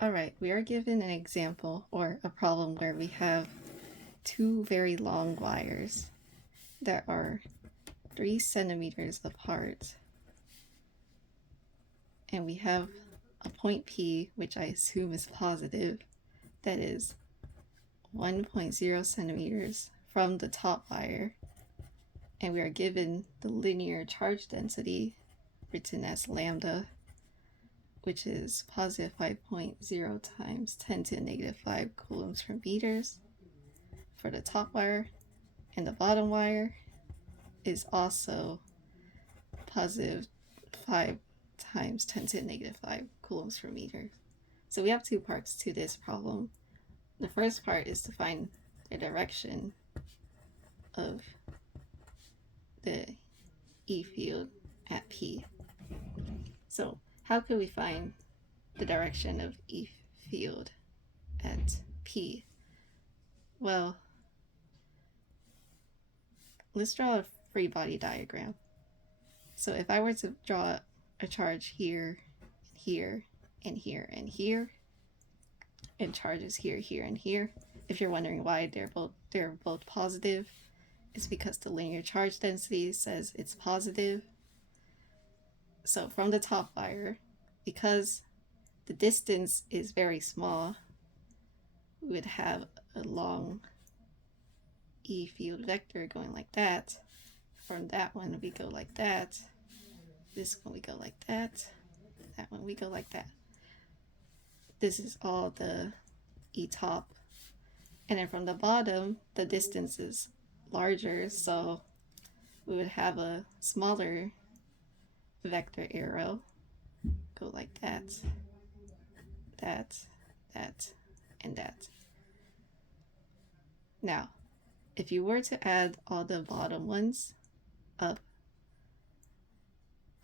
Alright, we are given an example or a problem where we have two very long wires that are 3 centimeters apart. And we have a point P, which I assume is positive, that is 1.0 centimeters from the top wire. And we are given the linear charge density, written as lambda, which is positive 5.0 times 10 to the negative 5 coulombs per meters for the top wire, and the bottom wire is also positive 5 times 10 to the negative 5 coulombs per meter. So we have two parts to this problem. The first part is to find the direction of the E field at P. So how could we find the direction of E field at P? Well, let's draw a free body diagram. So if I were to draw a charge here, here, and here, and here, and charges here, here, and here, if you're wondering why they're both positive, it's because the linear charge density says it's positive. So from the top wire, because the distance is very small, we would have a long E field vector going like that. From that one we go like that. This one we go like that. That one we go like that. This is all the E top. And then from the bottom, the distance is larger, so we would have a smaller vector arrow. Go like that, that, that, and that. Now, if you were to add all the bottom ones up,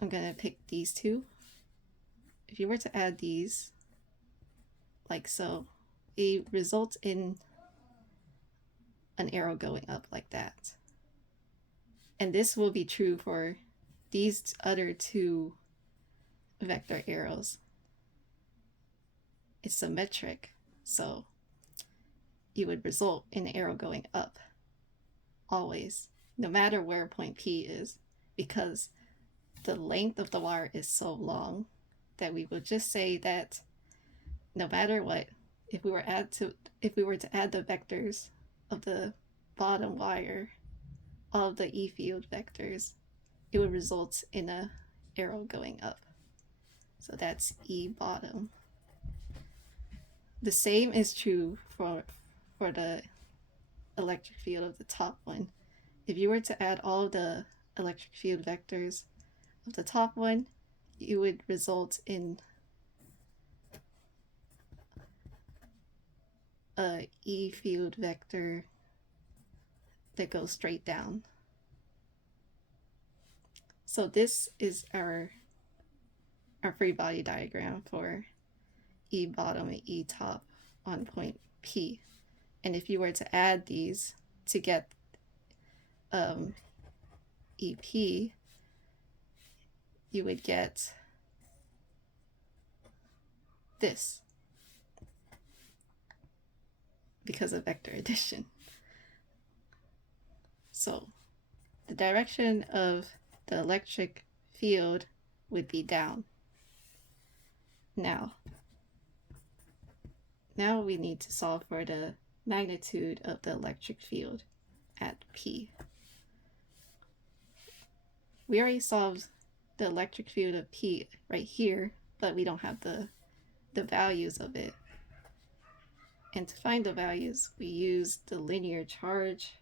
I'm going to pick these two. If you were to add these, like so, it results in an arrow going up like that. And this will be true for these other two vector arrows. It's symmetric, so it would result in an arrow going up always, no matter where point P is, because the length of the wire is so long that we would just say that no matter what, if we were to add the vectors of the bottom wire, all of the E field vectors, it would result in an arrow going up. So that's E bottom. The same is true for the electric field of the top one. If you were to add all the electric field vectors of the top one, it would result in a E field vector that goes straight down. So this is our free body diagram for E bottom and E top on point P. And if you were to add these to get EP, you would get this because of vector addition. So the direction of the electric field would be down. Now we need to solve for the magnitude of the electric field at P. We already solved the electric field of P right here, but we don't have the values of it. And to find the values, we use the linear charge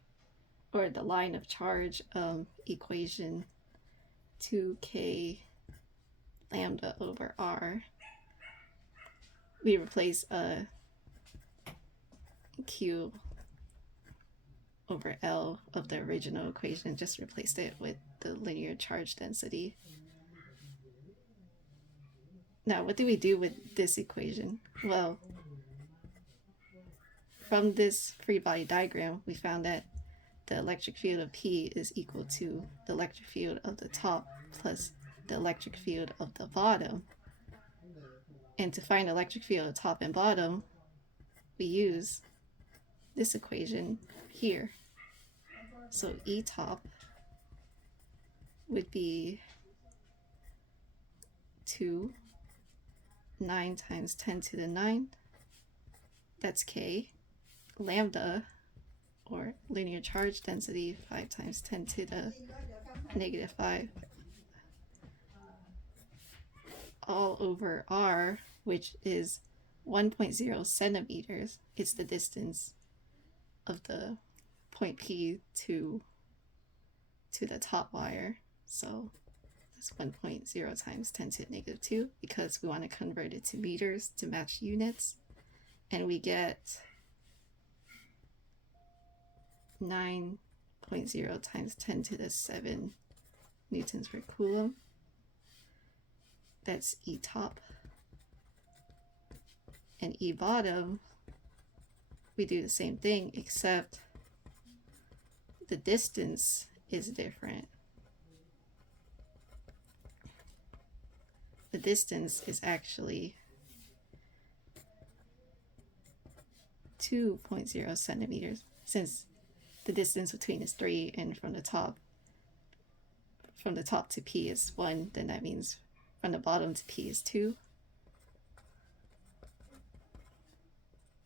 or the line of charge equation 2k lambda over r. We replace q over L of the original equation and just replaced it with the linear charge density. Now, what do we do with this equation? Well, from this free body diagram, we found that the electric field of P is equal to the electric field of the top plus the electric field of the bottom. And to find electric field at top and bottom, we use this equation here. So E top would be 2, 9 times 10 to the 9. That's K. Lambda, or linear charge density, 5 times 10 to the negative 5. All over R, which is 1.0 centimeters. It's the distance of the point P to the top wire. So that's 1.0 times 10 to the negative 2, because we want to convert it to meters to match units. And we get 9.0 times 10 to the 7 newtons per coulomb. That's E top. And E bottom, we do the same thing, except the distance is different. The distance is actually 2.0 centimeters, since the distance between is 3 and from the top to P is 1, then that means from the bottom to P is 2.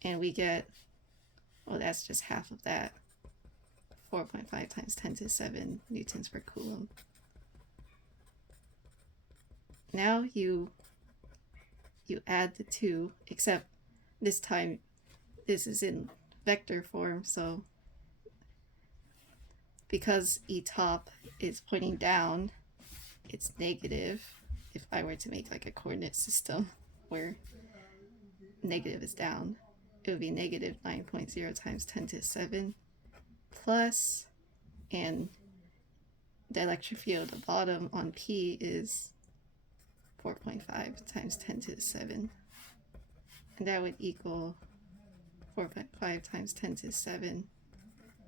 And we get, well, that's just half of that, 4.5 times 10 to the 7 newtons per coulomb. Now you add the 2, except this time this is in vector form, so because E top is pointing down, it's negative. If I were to make like a coordinate system where negative is down, it would be negative 9.0 times 10 to the 7 plus, and the electric field at the bottom on P is 4.5 times 10 to the 7. And that would equal 4.5 times 10 to the 7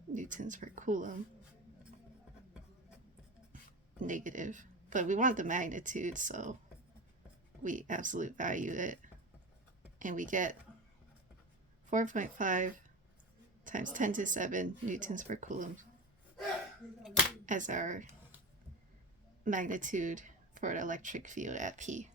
newtons per coulomb. Negative. But we want the magnitude, so we absolute value it. And we get 4.5 times 10 to the 7 newtons per coulomb as our magnitude for the electric field at P.